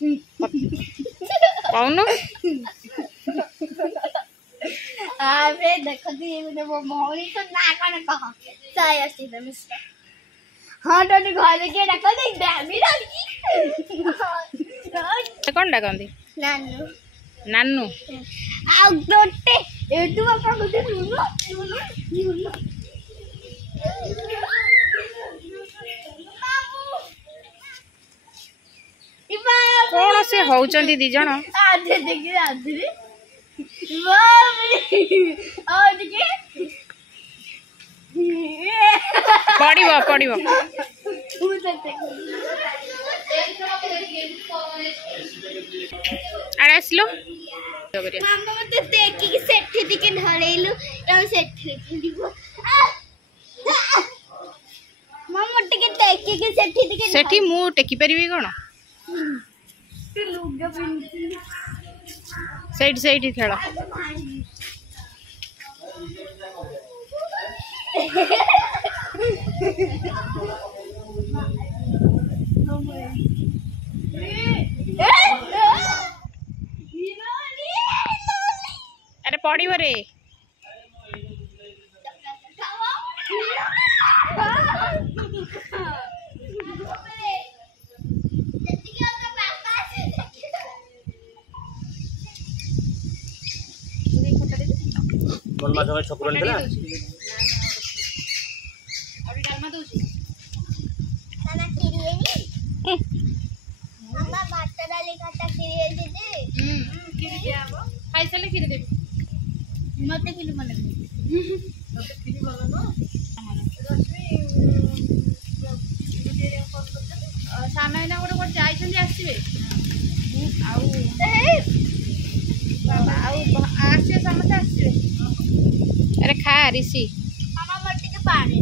कौन अरे देखो दी ये वो मोहरी तो ना कौन कहा सही अस्ति मिस्टर हाँ तो घर के रखो देख बेबी रखी कौन डाकती नानू नानू आ दोटे एटू बापा गुटे नुनु नुनु नुनु कौन से होचंदी दी जण आधे देखी आधे और देखिए पड़िबो पड़िबो अरे आसलो मामा मते देखी कि सेठी दिके ढळेलु एउ सेठी दिबो मामा टिके देखी कि सेठी दिके सेठी मु टेकी परिबी कोन ते लुगा पिंती साइड खेल अरे पड़ो रे मन माछ में छकुरन देला अभी डालमा दोसी खाना खिरिए नी मम्मा भात डाली खाता खिरिए दे खीर दिया हो खाई साले खीर दे मते खिरि मन तते खीर भलो न साना ना गोटे गोटे जाइछन जे आसीबे आउ बाबा आउ आसीबे समस्त आसीबे अरे खा ऋषि मामा मट्टी के पानी